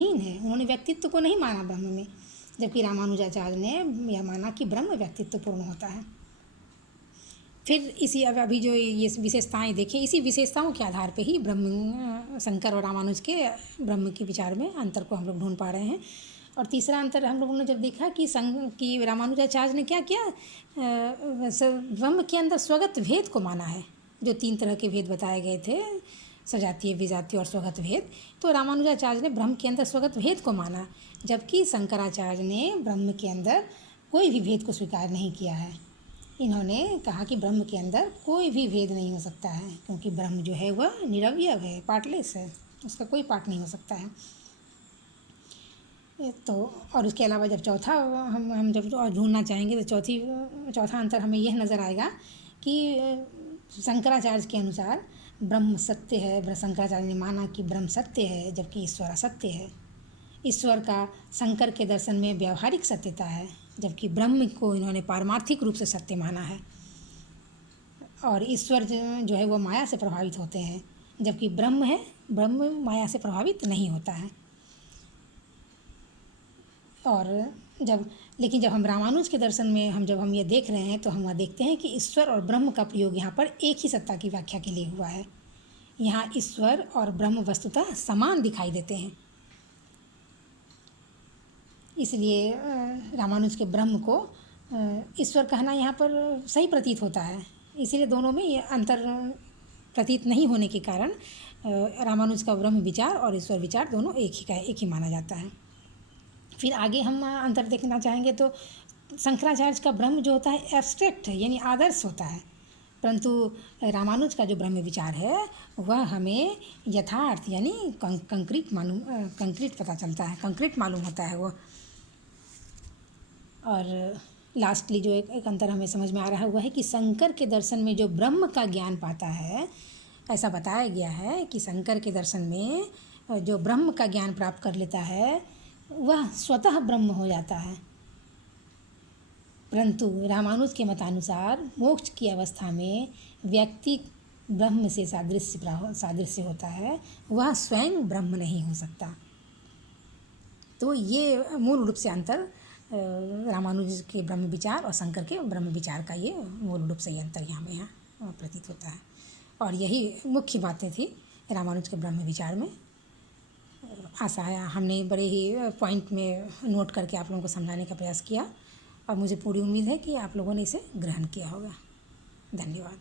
हीन है, उन्होंने व्यक्तित्व को नहीं माना ब्रह्म में, जबकि रामानुजाचार्य ने यह माना कि ब्रह्म व्यक्तित्वपूर्ण होता है। फिर इसी अभी जो ये विशेषताएं देखें, इसी विशेषताओं के आधार पे ही ब्रह्म शंकर और रामानुज के ब्रह्म के विचार में अंतर को हम लोग ढूंढ पा रहे हैं। और तीसरा अंतर हम लोगों ने जब देखा कि रामानुजाचार्य ने क्या किया, ब्रह्म के अंदर स्वगत भेद को माना है। जो 3 तरह के भेद बताए गए थे, सजातीय, विजातीय और स्वगत भेद, तो रामानुजाचार्य ने ब्रह्म के अंदर स्वगत भेद को माना, जबकि शंकराचार्य ने ब्रह्म के अंदर कोई भी भेद को स्वीकार नहीं किया है। इन्होंने कहा कि ब्रह्म के अंदर कोई भी भेद नहीं हो सकता है, क्योंकि ब्रह्म जो है वह निरवयव है, पार्टलेस है, उसका कोई पार्ट नहीं हो सकता है। तो और उसके अलावा जब चौथा हम जब और ढूंढना चाहेंगे तो चौथा अंतर हमें यह नज़र आएगा कि शंकराचार्य के अनुसार ब्रह्म सत्य है। शंकराचार्य ने माना कि ब्रह्म सत्य है, जबकि ईश्वर असत्य है। ईश्वर का शंकर के दर्शन में व्यावहारिक सत्यता है, जबकि ब्रह्म को इन्होंने पारमार्थिक रूप से सत्य माना है। और ईश्वर जो है वो माया से प्रभावित होते हैं, जबकि ब्रह्म माया से प्रभावित नहीं होता है। और लेकिन जब हम रामानुज के दर्शन में जब हम ये देख रहे हैं, तो हम वह देखते हैं कि ईश्वर और ब्रह्म का प्रयोग यहाँ पर एक ही सत्ता की व्याख्या के लिए हुआ है। यहाँ ईश्वर और ब्रह्म वस्तुतः समान दिखाई देते हैं। इसलिए रामानुज के ब्रह्म को ईश्वर कहना यहाँ पर सही प्रतीत होता है। इसीलिए दोनों में ये अंतर प्रतीत नहीं होने के कारण रामानुज का ब्रह्म विचार और ईश्वर विचार दोनों एक ही माना जाता है। फिर आगे हम अंतर देखना चाहेंगे तो शंकराचार्य का ब्रह्म जो होता है एब्स्ट्रैक्ट है, यानी आदर्श होता है, परंतु रामानुज का जो ब्रह्म विचार है वह हमें यथार्थ यानी कंक्रीट पता चलता है, कंक्रीट मालूम होता है वो। और लास्टली जो एक अंतर हमें समझ में आ रहा है वह है कि शंकर के दर्शन में जो ब्रह्म का ज्ञान पाता है, ऐसा बताया गया है कि शंकर के दर्शन में जो ब्रह्म का ज्ञान प्राप्त कर लेता है वह स्वतः ब्रह्म हो जाता है, परंतु रामानुज के मतानुसार मोक्ष की अवस्था में व्यक्ति ब्रह्म से सादृश्य होता है, वह स्वयं ब्रह्म नहीं हो सकता। तो ये मूल रूप से अंतर रामानुज के ब्रह्म विचार और शंकर के ब्रह्म विचार का ये मूल रूप से ये अंतर यहाँ प्रतीत होता है। और यही मुख्य बातें थी रामानुज के ब्रह्म विचार में। आशा है हमने बड़े ही पॉइंट में नोट करके आप लोगों को समझाने का प्रयास किया, और मुझे पूरी उम्मीद है कि आप लोगों ने इसे ग्रहण किया होगा। धन्यवाद।